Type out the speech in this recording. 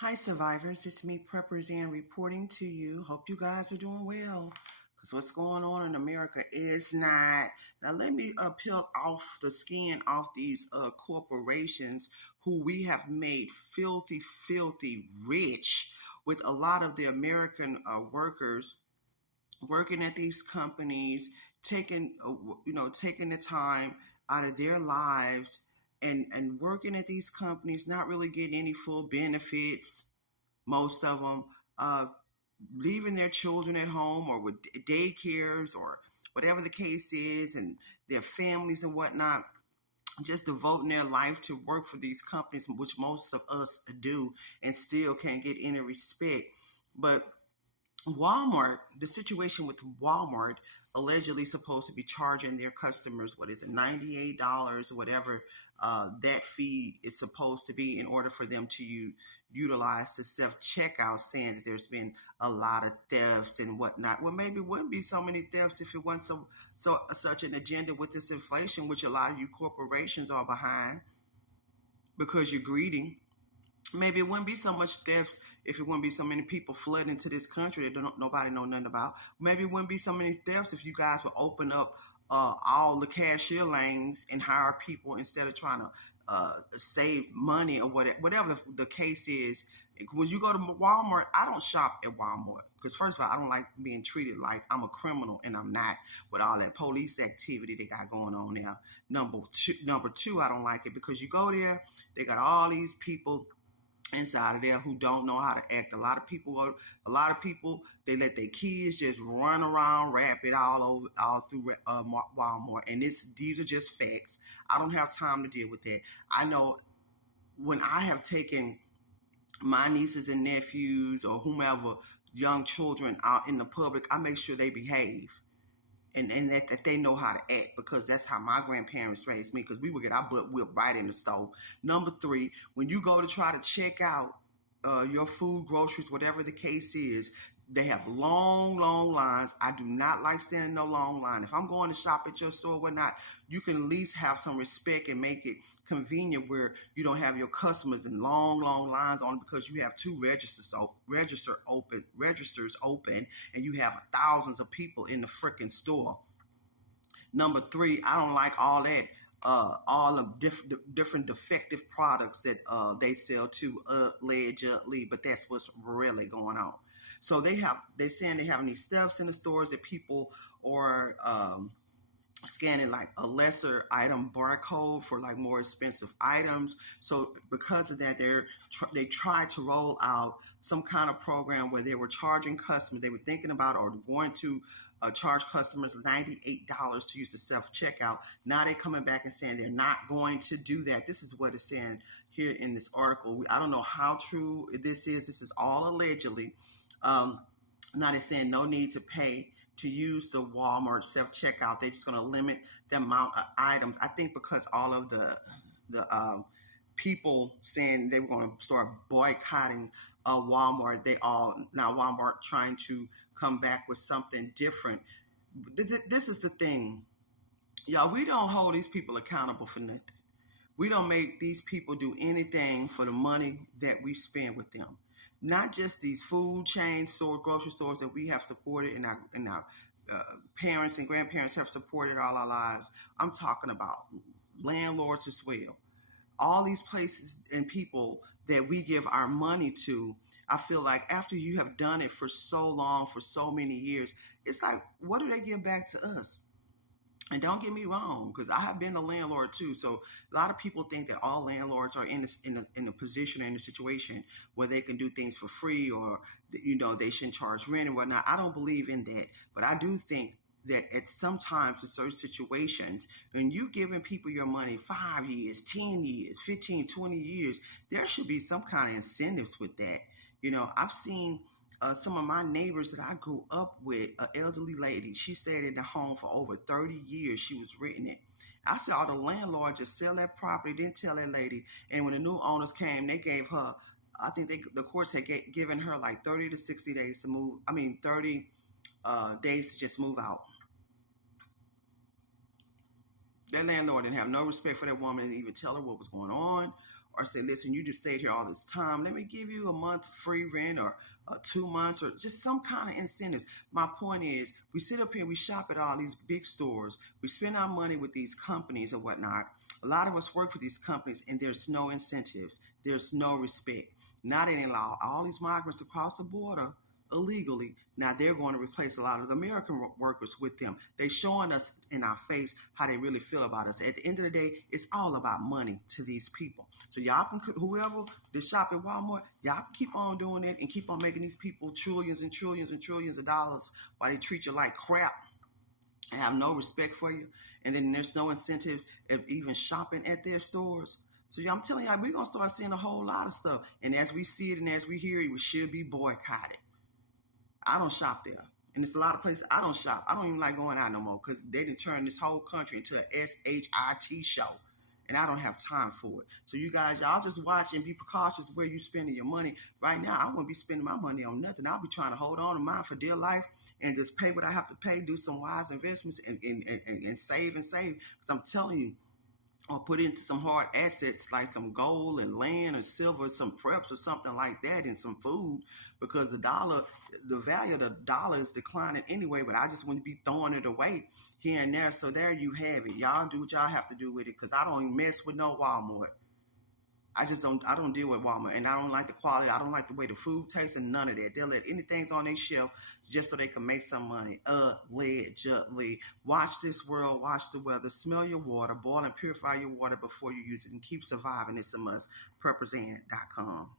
Hi, survivors. It's me, Preppers Ann, reporting to you. Hope you guys are doing well. Because what's going on in America is not. Now, let me peel off the skin off these corporations who we have made filthy, filthy rich with a lot of the American workers working at these companies, taking taking the time out of their lives and working at these companies, not really getting any full benefits. Most of them uh, leaving their children at home or with daycares or whatever the case is, and their families and whatnot, just devoting their life to work for these companies, which most of us do, and still can't get any respect. But Walmart, the situation with Walmart allegedly supposed to be charging their customers, what is it, $98 or whatever that fee is supposed to be in order for them to utilize the self checkout, saying that there's been a lot of thefts and whatnot. Well, maybe it wouldn't be so many thefts if it wasn't such an agenda with this inflation, which a lot of you corporations are behind because you're greedy. Maybe it wouldn't be so much thefts if it wouldn't be so many people flooding into this country that nobody know nothing about. Maybe it wouldn't be so many thefts if you guys would open up all the cashier lanes and hire people instead of trying to save money or whatever the case is. When you go to Walmart, I don't shop at Walmart because first of all, I don't like being treated like I'm a criminal, and I'm not, with all that police activity they got going on there. Number two, I don't like it because you go there, they got all these people inside of there who don't know how to act. A lot of people, they let their kids just run around rapid all through Walmart, and these are just facts. I don't have time to deal with that. I know when I have taken my nieces and nephews or whomever, young children, out in the public, I make sure they behave. And that they know how to act, because that's how my grandparents raised me, because we would get our butt whipped right in the stove. Number three, when you go to try to check out your food, groceries, whatever the case is, they have long, long lines. I do not like standing in no long line. If I'm going to shop at your store or whatnot, you can at least have some respect and make it convenient where you don't have your customers in long, long lines on because you have two registers open, and you have thousands of people in the freaking store. Number three, I don't like all that. All of different defective products that they sell to allegedly, but that's what's really going on. So they're saying they having these stuffs in the stores that people are scanning like a lesser item barcode for like more expensive items. So because of that, they tried to roll out some kind of program where they were charging customers. They were thinking about or going to charge customers $98 to use the self checkout. Now they're coming back and saying they're not going to do that. This is what it's saying here in this article. I don't know how true this is. This is all allegedly. Um, Now they're saying no need to pay to use the Walmart self checkout. They're just going to limit the amount of items. I think because all of the people saying they were going to start boycotting Walmart, they all now Walmart trying to come back with something different. This is the thing, y'all. We don't hold these people accountable for nothing. We don't make these people do anything for the money that we spend with them. Not just these food chains, grocery stores that we have supported and our parents and grandparents have supported all our lives. I'm talking about landlords as well. All these places and people that we give our money to, I feel like after you have done it for so long, for so many years, it's like, what do they give back to us? And don't get me wrong, because I have been a landlord too. So a lot of people think that all landlords are in a position, in a situation where they can do things for free, or they shouldn't charge rent and whatnot. I don't believe in that, but I do think that at sometimes in certain situations, when you giving people your money 5 years, 10 years, 15, 20 years, there should be some kind of incentives with that. I've seen some of my neighbors that I grew up with, an elderly lady, she stayed in the home for over 30 years. She was renting it. I saw the landlord just sell that property, didn't tell that lady. And when the new owners came, they gave her, I think the courts had given her like 30 to 60 days to move. 30 days to just move out. That landlord didn't have no respect for that woman and even tell her what was going on or say, listen, you just stayed here all this time. Let me give you a month free rent or 2 months or just some kind of incentives. My point is, we sit up here, we shop at all these big stores, we spend our money with these companies or whatnot. A lot of us work for these companies and there's no incentives. There's no respect. Not any law. All these migrants across the border illegally, now they're going to replace a lot of the American workers with them. They're showing us in our face how they really feel about us. At the end of the day, it's all about money to these people. So y'all can, whoever that shop at Walmart, y'all can keep on doing it and keep on making these people trillions and trillions and trillions of dollars while they treat you like crap and have no respect for you. And then there's no incentives of even shopping at their stores. So I'm telling y'all, we're going to start seeing a whole lot of stuff. And as we see it and as we hear it, we should be boycotted. I don't shop there. And it's a lot of places I don't shop. I don't even like going out no more because they done turned this whole country into a SHIT show. And I don't have time for it. So you guys, y'all just watch and be precautious where you're spending your money. Right now, I won't be spending my money on nothing. I'll be trying to hold on to mine for dear life and just pay what I have to pay, do some wise investments and save and save. Because I'm telling you, or put into some hard assets like some gold and land or silver, some preps or something like that, and some food, because the value of the dollar is declining anyway, but I just want to be throwing it away here and there. So there you have it. Y'all do what y'all have to do with it, because I don't mess with no Walmart. I don't deal with Walmart, and I don't like the quality. I don't like the way the food tastes and none of that. They'll let anything on their shelf just so they can make some money. Allegedly. Watch this world, watch the weather, smell your water, boil and purify your water before you use it, and keep surviving. It's a must. PrepperZan.com.